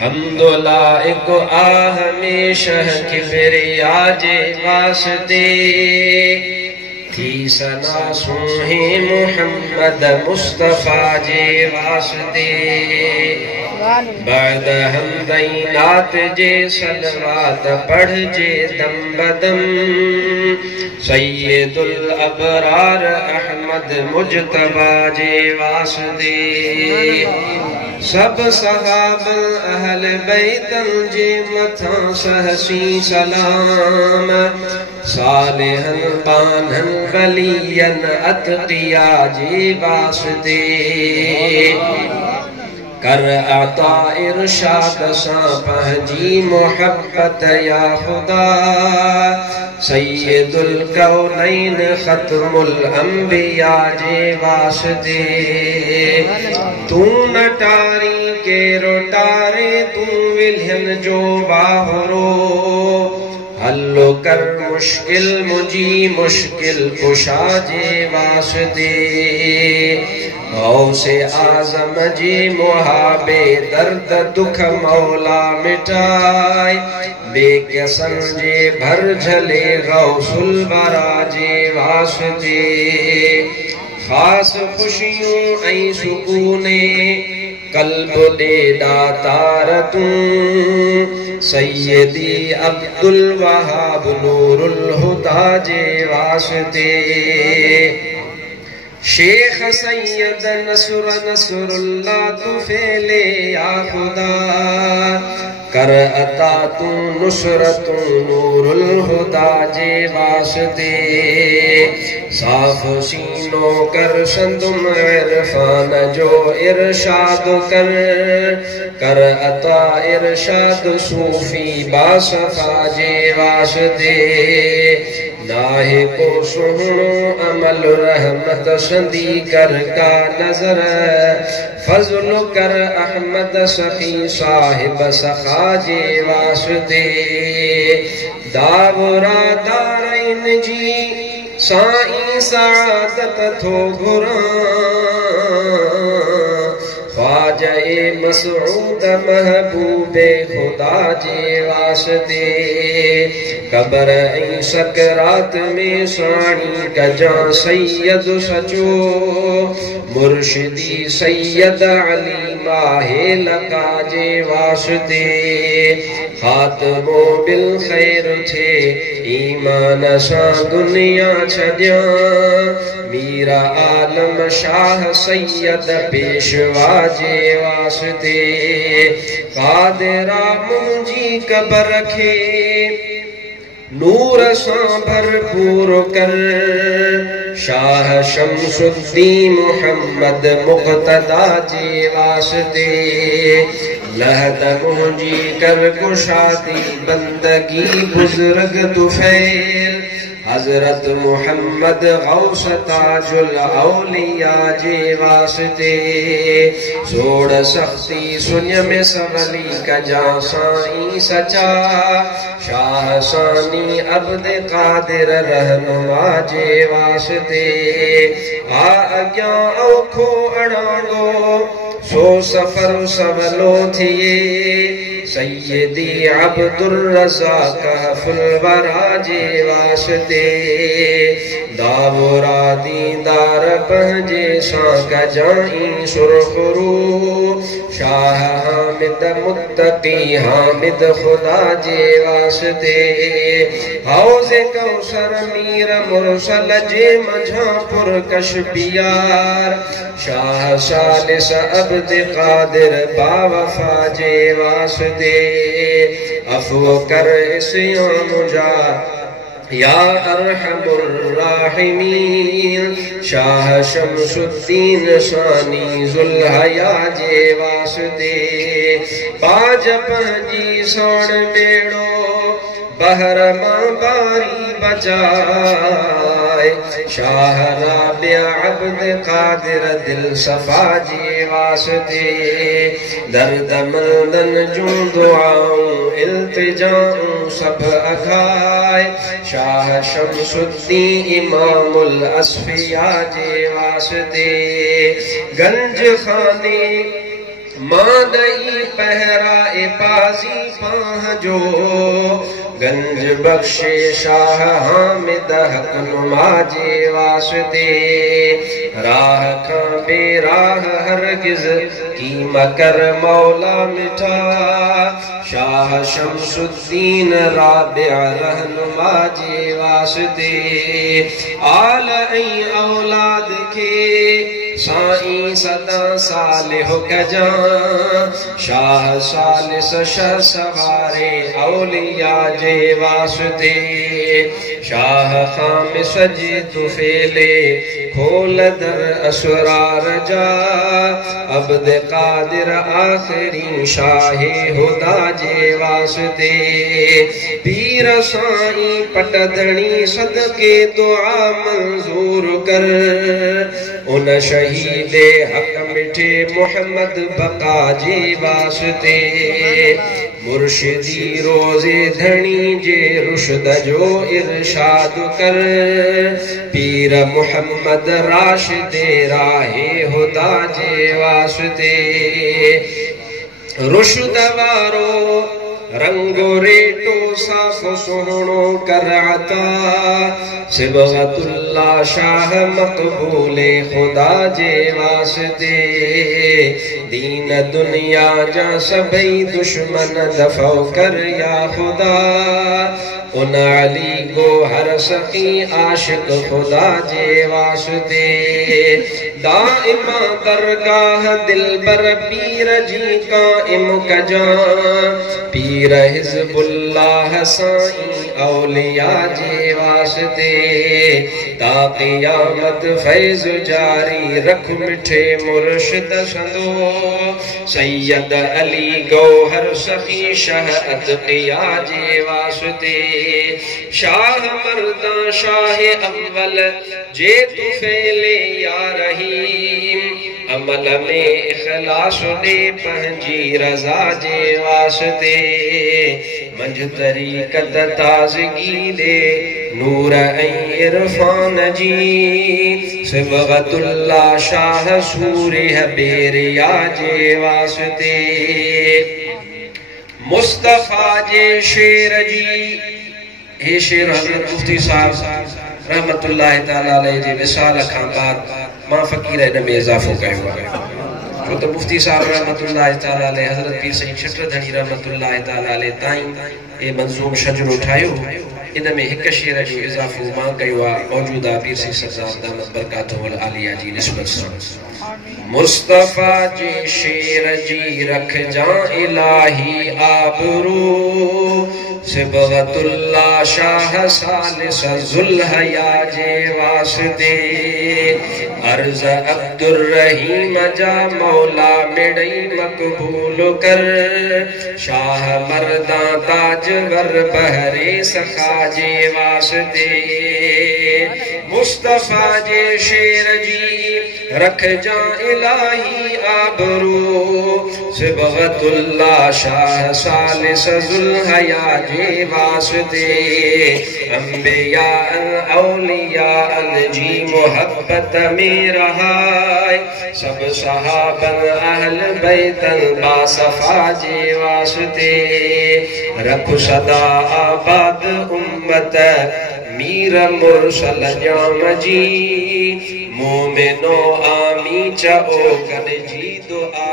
हमदुला एक आ हमेशा किबरिया जे वास्ते थी सना सुहे मुहम्मद मुस्तफा जे वास्ते बाद हमदैनात जे सलवात पढ़ जे दम बदम सैयदुल अबरार अहमद मुजतबा जे वास्ते सब सहाब अहल बैतन जे मथा सहसी सलाम सालिहन बानन वलियन अतकिया जे वास्ते कर अता इरशाद सा पंहिंजी मोहब्बत या खुदा सैयदुल कौनैन खत्मुल अंबिया जे वास्ते तू न टारी के रोटारे तू विल्हन जो बाहरो हल्लो कर मुश्किल मुझी मुश्किल कुशा जे वास्ते गौसे आज़म जी मुहाबे दर्द दुख मौला मिटाए बेकसन जे भर झले गौसुल बरा जे वास्ते खास खुशियों ऐं सुकूने कल्ब दे दातार तू सैयदी अब्दुल वहाब नूरुल हुदा जे वास्ते शेख सैयद नसरुल्लाह तू फेले या खुदा कर अता तू नुसरतू नूरुल हुदा जे वास्ते साफ सीनो कर संदुम इरफान जो इरशाद कर अता इरशाद सूफी बासफा जे वास्ते नाहे को सुहणो अमल रहमत संदी कर का नजर फजल कर अहमद सखी साहिब सखा जे वास्ते दावरा दारैन जी साईं सादत थो घुरा ख्वाजा मसऊद महबूबे खुदा जे वास्ते कबर ऐं सकरात में साणी कजा सैयद सचो मुर्शिदी सैयद अली माहे लका जे वास्ते खातमो बिल खैर थे ईमान सां दुनिया छॾिया मीरा आलम शाह सैयद पेशवा जे वास्ते कादिरा मुंहिंजी कबर खे नूर सां भरपूर कर शाह शमसुद्दीन मुहम्मद मुक़्तदा जे वास्ते लहद मुंहिंजी कर कुशादी बंदगी बुज़ुर्ग तुफ़ैल हज़रत मुहम्मद गौस ताजुल औलिया जे वास्ते सोड़ सख्ती सुन्य में सवली कजा साईं सचा शाह सानी अब्द कादिर रहनुमा जे वास्ते आ अग्या औखो अड़ांगो सो सफर सवलो थिए सैयदी अब्दुल रज़ाक फुलवरा जे वास्ते दावरा दीदार पंहिंजे सां कजाई सुरखरू शाह हामिद मुत्तकी हामिद खुदा जे वास्ते हौज़े कौसर मीर मुरसल जे मझां पुरकश बियार शाह सालिस अब्द कादिर बावफा जे वास्ते अफ़्व कर इस्याम जा या अरहमुर राहिमीन शाह शमसुद्दीन सानी ज़ुल्हया जे वास्ते बाज पंहिंजी सोण बेड़ो बहर मां बारी बचाए शाह राबिया अब्द कादिर दिल सफ़ा जे वास्ते दर्द मंदन जूं दुआऊं इल्तिजाऊं सब अघाए शाह शमसुद्दीन इमामुल असफिया जे वास्ते गंज खाने मादई पहरा ए पाजी पाह जो गंज बख्शे शाह हामिद हक नुमा जे वास्ते राह खां बेराह हरगिज़ की मकर मौला मिठा शाह शमसुद्दीन राबिया रहनुमा जे वास्ते आल ऐं औलाद के साईं सदा सालिह कजां शाह सालिस शह सवारे औलिया जे वास्ते शाह खामिस जे तुफेले खोल दर असरार जा अब्द कादिर आखिरी शाहे हुदा जे वास्ते पीर साईं पटधणी सदके दुआ मंजूर कर उन शहीदे हक मिठे मोहम्मद बका जे वास्ते मुर्शिदी रोज़े धनी जे रुशद जो इरशाद कर पीर मोहम्मद राशिदे राहे हुदा जे वास्ते रुशद वारो रंगो रेटो साफ़ो सुहिणो कर अता सिबगतुल्लाह शाह मक़बूले खुदा जे वास्ते दीन दुनिया जा सभई दुश्मन दफ़ो कर या खुदा उन अली को हर सखी आशिक खुदा जे वास्ते दाइमा दरगाह दिलबर पीर जी काइम कजां पीर हिज़्बुल्लाह साईं औलिया जे वास्ते ता क़यामत फैज़ जारी रख मिठे मुर्शिद संदो सैयद अली गौहर सखी शह अतक़िया जे वास्ते शाह मर्दा शाह अव्वल जे तुफेले या रहीम अमल में इखलास दे पंहिंजी रज़ा जे वास्ते मंझ तरीक़त ताज़गी दे नूर ऐं इरफान जी सिबगतुल्लाह शाह सूरिह बेरिया जे वास्ते मुस्तफ़ा जे शेर जी हे शेर हज़रत मुफ्ती साहब रहमतुल्लाह ताला अलैहि जे विसाल खां बाद मां फ़कीर इन में इज़ाफ़ो कयो आहे छो त मुफ्ती साहब रहमतुल्लाह ताला अलैहि हज़रत पीर साईं छटरधणी रहमतुल्लाह ताला अलैहि ताईं ए मंज़ूम शजरो ठाहियो इन में हिक शेर जो इज़ाफ़ो मां कयो आहे मौजूदा पीर साईं सरदार दामत बरकातुहुल आलिया जी निस्बत सां मुस्तफ़ा जे शेर जी रख जां इलाही आबरू सिबगतुल्लाह शाह सालिस ज़ुल्हया जे वास्ते अर्ज़ अब्दुर्रहीम जा मौला मिड़ई मक़बूल कर शाह मर्दा ताजवर बहरे सखा जे वास्ते मुस्तफ़ा जे शेर जी रख जा इलाही आबरू सिबगतुल्लाह शाह सालिस ज़ुल्हया जे वास्ते अंबिया औलिया जी मोहब्बत में रहाय सब सहाबन अहल बैतन बासफा जे वास्ते रख सदा आबाद उम्मत मीर मुरसल जाम जी मोमिनो आमी चओ गॾ जी दुआ